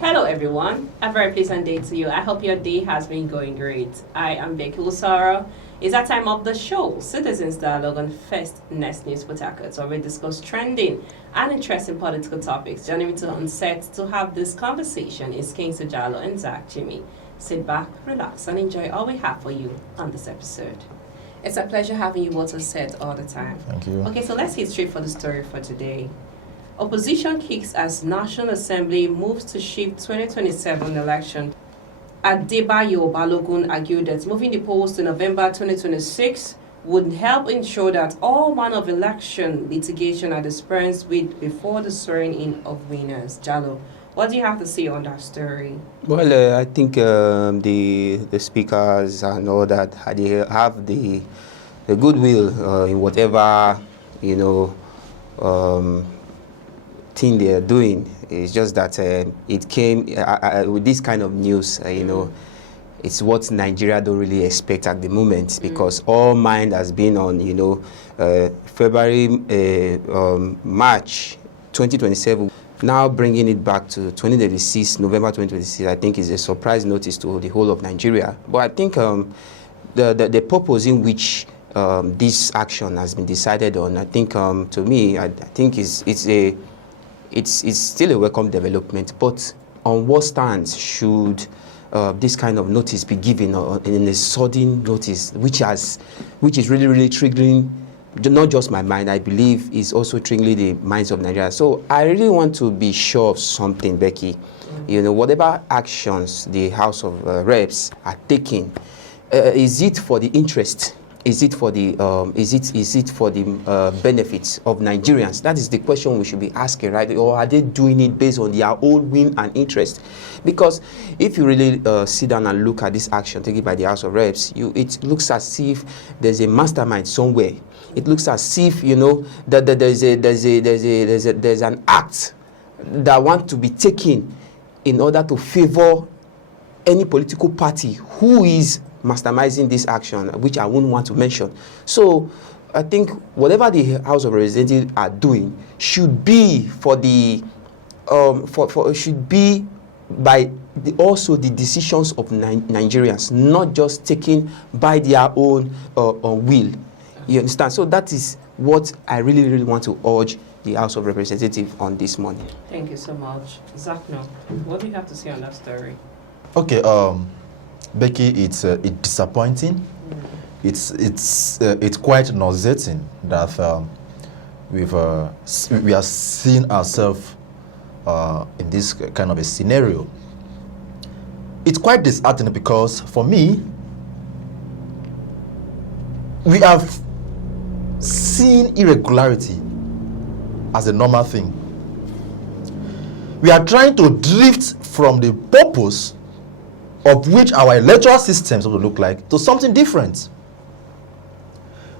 Hello everyone, a very pleasant day to you. I hope your day has been going great. I am Becky Lusara. It's that time of the show, Citizens Dialogue on First Next News Port, where we discuss trending and interesting political topics. Joining me on set to have this conversation is King Sujalo and Zach Jimmy. Sit back, relax, and enjoy all we have for you on this episode. It's a pleasure having you both on set all the time. Thank you. Okay, so let's hit straight for the story for today. Opposition kicks as National Assembly moves to shift 2027 election. Adebayo Balogun argued that moving the polls to November 2026 would help ensure that all manner of election litigation are dispensed with before the swearing-in of winners. Jalo, what do you have to say on that story? Well, I think the speakers and all that, they have the goodwill in whatever, thing they are doing. It's just that it came with this kind of news, it's what Nigeria don't really expect at the moment, because all mind has been on, February, March 2027. Now bringing it back to 2026, November 2026, I think is a surprise notice to the whole of Nigeria. But I think the purpose in which this action has been decided on, I think to me, I think it's still a welcome development, but on what stance should this kind of notice be given in a sudden notice, which is really, really triggering not just my mind, I believe is also triggering the minds of Nigeria. So I really want to be sure of something, Becky. Whatever actions the House of Reps are taking, is it for the interest? Is it for the benefits of Nigerians? That is the question we should be asking, right? Or are they doing it based on their own whim and interest? Because if you really sit down and look at this action taken by the House of Reps, it looks as if there's a mastermind somewhere. It looks as if that there's an act that wants to be taken in order to favor any political party who is masterminding this action, which I wouldn't want to mention. So I think whatever the House of Representatives are doing should be for the should be by also the decisions of Nigerians, not just taken by their own will. You understand? So that is what I really, really want to urge the House of Representatives on this morning. Thank you so much. Zach, what do you have to say on that story? Okay, Becky, it's disappointing. It's quite nauseating that we are seeing ourselves in this kind of a scenario. It's quite disheartening because for me, we have seen irregularity as a normal thing. We are trying to drift from the purpose of which our electoral systems will look like to something different.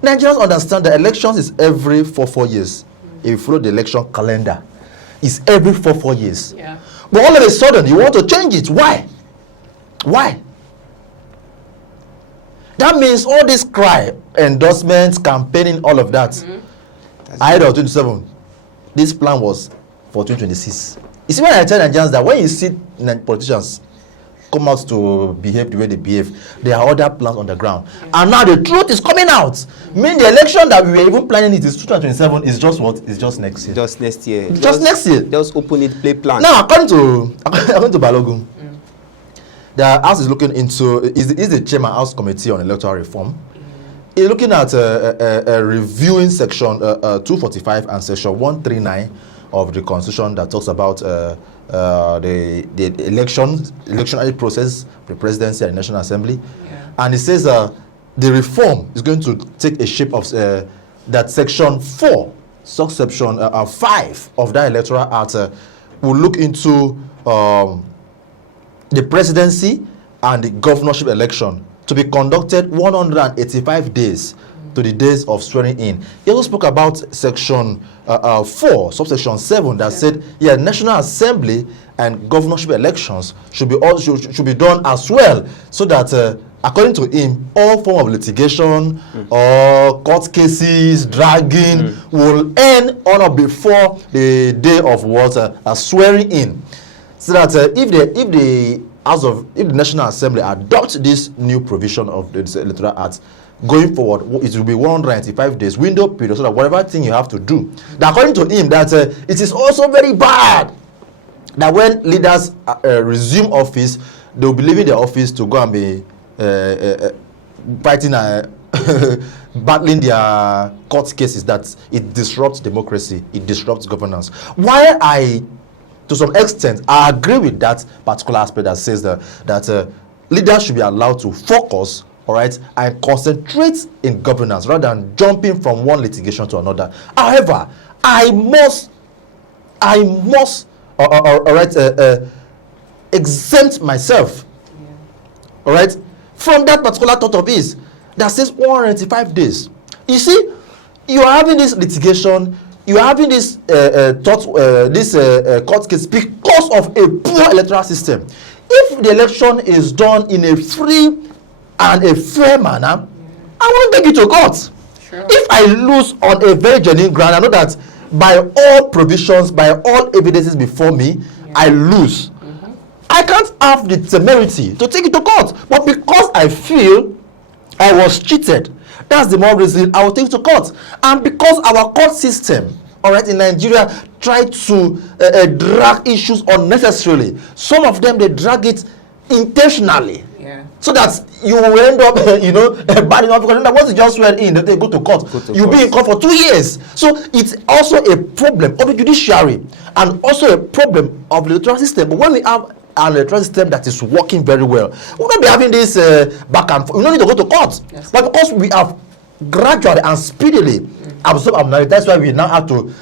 Nigerians understand that elections is every 4 years. If you follow the election calendar, it's every 4 years. Yeah. But all of a sudden, you want to change it. Why? Why? That means all this cry, endorsements, campaigning, all of that. Ahead of 27, this plan was for 2026. You see, when I tell Nigerians that when you see politicians come out to behave the way they behave, there are other plans on the ground. Yeah. And now the truth is coming out. Meaning the election that we were even planning it is 2027 is just what? It's just next year. Just next year. Just next year. Just open it, play plan. Now, according to Balogun, the House is looking into, is the Chairman House Committee on Electoral Reform. He's looking at reviewing Section 245 and Section 139 of the Constitution that talks about the electionary process, the presidency and National Assembly. Yeah. And it says the reform is going to take a shape of that Section 4, subsection 5 of that Electoral Act will look into the presidency and the governorship election to be conducted 185 days to the days of swearing in. He also spoke about Section 4, subsection 7, that said, National Assembly and governorship elections should be done as well, so that according to him, all form of litigation or court cases, dragging will end on or before the day of what swearing in. so that if the National Assembly adopt this new provision of the Electoral Act, going forward, it will be 195 days window period, so that whatever thing you have to do. Now, according to him, that it is also very bad that when leaders resume office, they will be leaving their office to go and be fighting, battling their court cases, that it disrupts democracy, it disrupts governance. While to some extent, I agree with that particular aspect that says that leaders should be allowed to focus, all right, and concentrate in governance rather than jumping from one litigation to another. However, I must, all right, exempt myself, all right, from that particular thought of his that says 195 days. You see, you are having this litigation, you are having this court case because of a poor electoral system. If the election is done in a free and a fair manner, I won't take it to court. Sure. If I lose on a very genuine ground, I know that by all provisions, by all evidences before me, I lose. I can't have the temerity to take it to court. But because I feel I was cheated, that's the more reason I will take it to court. And because our court system, all right, in Nigeria, try to drag issues unnecessarily. Some of them, they drag it intentionally. So that you will end up, bad enough, because once you just swear in, they go to court. You'll be in court for 2 years. So it's also a problem of the judiciary and also a problem of the electoral system. But when we have an electoral system that is working very well, we won't be having this back and forth. We don't need to go to court. Yes. But because we have gradually and speedily absorb abnormality, that's why we now have to,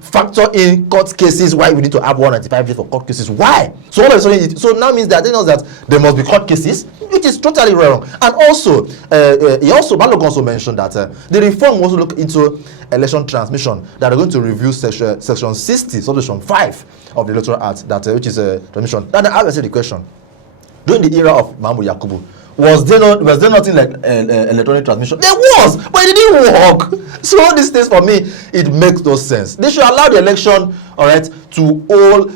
factor in court cases, why we need to have 195 days for court cases. Why? So all of a sudden, so now means that there must be court cases, which is totally wrong. And also, Balogun also mentioned that the reform also look into election transmission, that are going to review section 60, subsection 5 of the Electoral Act, which is a transmission. Then I ask the question: during the era of Mahmoud Yakubu, was there nothing like electronic transmission? There was, but it didn't work. So all these things, for me, it makes no sense. They should allow the election, all right, to all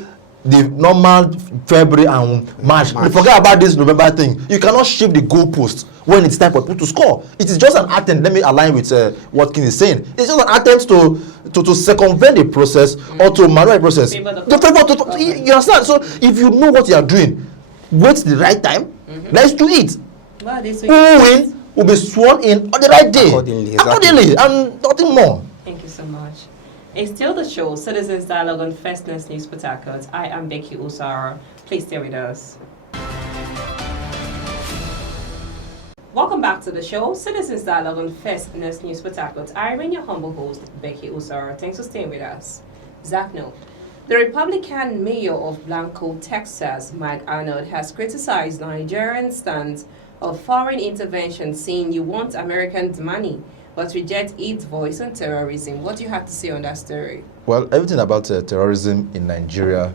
the normal February and March. Forget about this November thing. You cannot shift the goalpost when it's time for people to score. It is just an attempt. Let me align with what King is saying. It's just an attempt to circumvent the process or to manual the process. You understand? So if you know what you are doing, wait the right time. Let's do it. Well, who win will be sworn in on the right day. Accordingly, and nothing more. Thank you so much. It's still the show, Citizens Dialogue on First News Port Harcourt. I am Becky Usara. Please stay with us. Welcome back to the show, Citizens Dialogue on First News Port Harcourt. I remain your humble host, Becky Usara. Thanks for staying with us. Zach, no. The Republican mayor of Blanco, Texas, Mike Arnold, has criticized Nigerian stance of foreign intervention, saying you want Americans' money, but reject its voice on terrorism. What do you have to say on that story? Well, everything about terrorism in Nigeria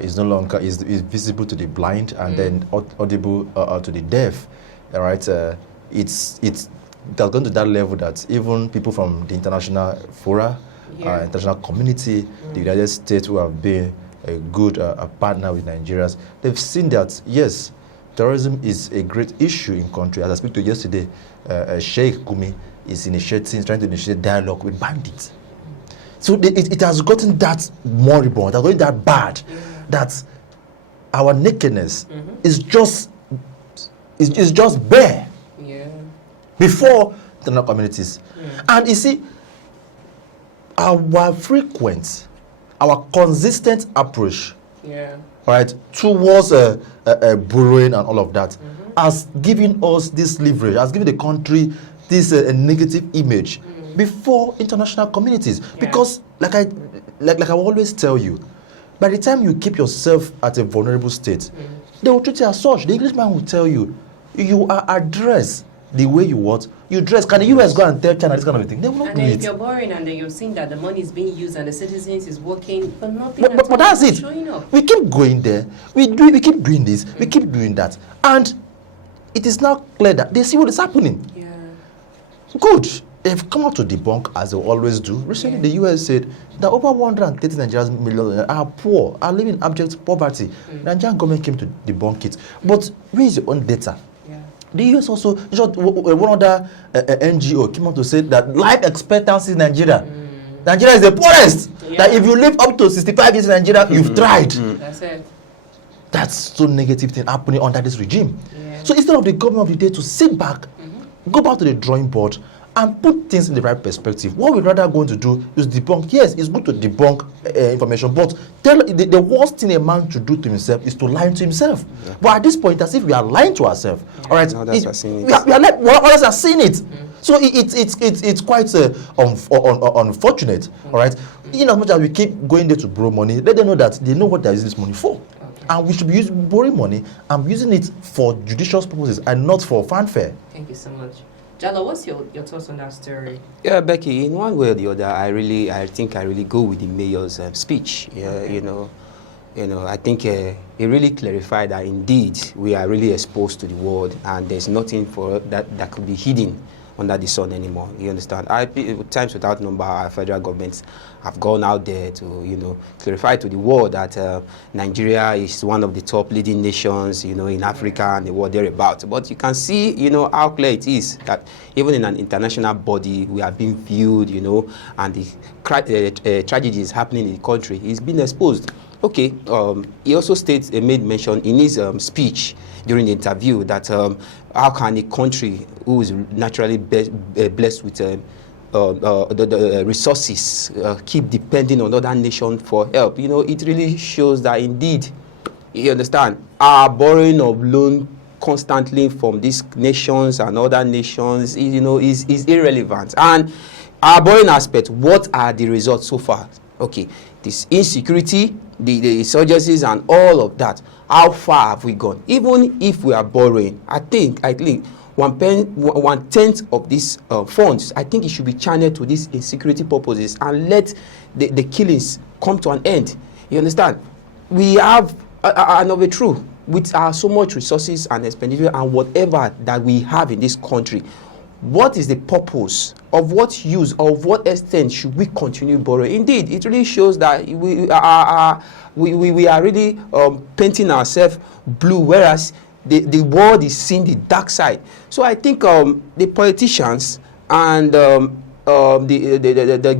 is no longer is visible to the blind and then audible to the deaf. All right, it's gone to that level that even people from the international fora, international community, the United States, who have been a good partner with Nigerians, they've seen that yes, terrorism is a great issue in country. As I spoke to yesterday, Sheikh Gumi is trying to initiate dialogue with bandits. So it has gotten that moribund, it has gotten that bad, that our nakedness is just bare before the communities. And you see, our frequent, our consistent approach, right, towards borrowing and all of that, has given us this leverage, has given the country this negative image before international communities. Because, like I always tell you, by the time you keep yourself at a vulnerable state, they will treat you as such. The Englishman will tell you, you are addressed the way you dress. Can the US go and tell China this kind of thing? They will not do it. And if you're borrowing and then you're seeing that the money is being used and the citizens is working, but nothing. But that's it. We keep going there. We keep doing this. We keep doing that, and it is now clear that they see what is happening. Good. They've come out to debunk, as they always do. Recently, the US said that over 130 Nigerian million are poor, are living in abject poverty. Nigerian government came to debunk it. But where is your own data? Yeah. The US also, one other NGO came out to say that life expectancy in Nigeria, Nigeria is the poorest. Yeah. That if you live up to 65 years in Nigeria, you've tried. That's it. That's so negative thing happening under this regime. Yeah. So instead of the government of the day to sit back, go back to the drawing board and put things in the right perspective, what we're rather going to do is debunk. Yes, it's good to debunk information, but the worst thing a man should do to himself is to lie to himself. Yeah. But at this point, as if we are lying to ourselves. All right, others are seeing it. Others are seeing it. So it's quite unfortunate. All right, in as much as we keep going there to borrow money, let them know that they know what they're using this money for. And we should be borrowing money and using it for judicious purposes and not for fanfare. Thank you so much. Jalo, what's your thoughts on that story? Yeah, Becky, in one way or the other, I think I really go with the mayor's speech. Yeah, you know, I think it really clarified that indeed we are really exposed to the world, and there's nothing for that could be hidden under the sun anymore. You understand? Times without number, our federal governments have gone out there to, clarify to the world that Nigeria is one of the top leading nations, in Africa and the world thereabouts. But you can see, how clear it is that even in an international body, we are being viewed, and the tragedies happening in the country is being exposed. Okay, he also made mention in his speech during the interview that how can a country who is naturally blessed with the resources keep depending on other nations for help? It really shows that indeed, you understand, our borrowing of loan constantly from these nations and other nations is irrelevant. And our borrowing aspect, what are the results so far? Okay, this insecurity, the insurgencies and all of that, how far have we gone? Even if we are borrowing, I think 1/10 of these funds, I think it should be channeled to these insecurity purposes and let the killings come to an end. You understand? We have, and of a truth, with our so much resources and expenditure and whatever that we have in this country, what is the purpose, of what use, of what extent should we continue borrowing? Indeed, it really shows that we are really painting ourselves blue, whereas the world is seeing the dark side. So I think the politicians and the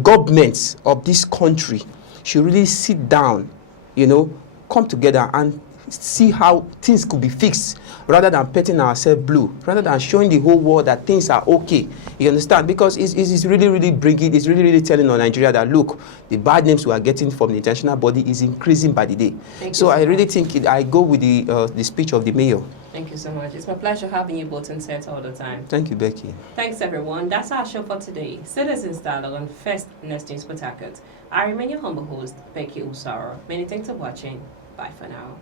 governments of this country should really sit down, come together and see how things could be fixed, rather than painting ourselves blue, rather than showing the whole world that things are okay. You understand? Because it's really telling on Nigeria that, look, the bad names we are getting from the international body is increasing by the day. So I really think I go with the speech of the mayor. Thank you so much. It's my pleasure having you both on set all the time. Thank you, Becky. Thanks, everyone. That's our show for today. Citizens Dialogue on First Next News Port Harcourt. I remain your humble host, Becky Usara. Many thanks for watching. Bye for now.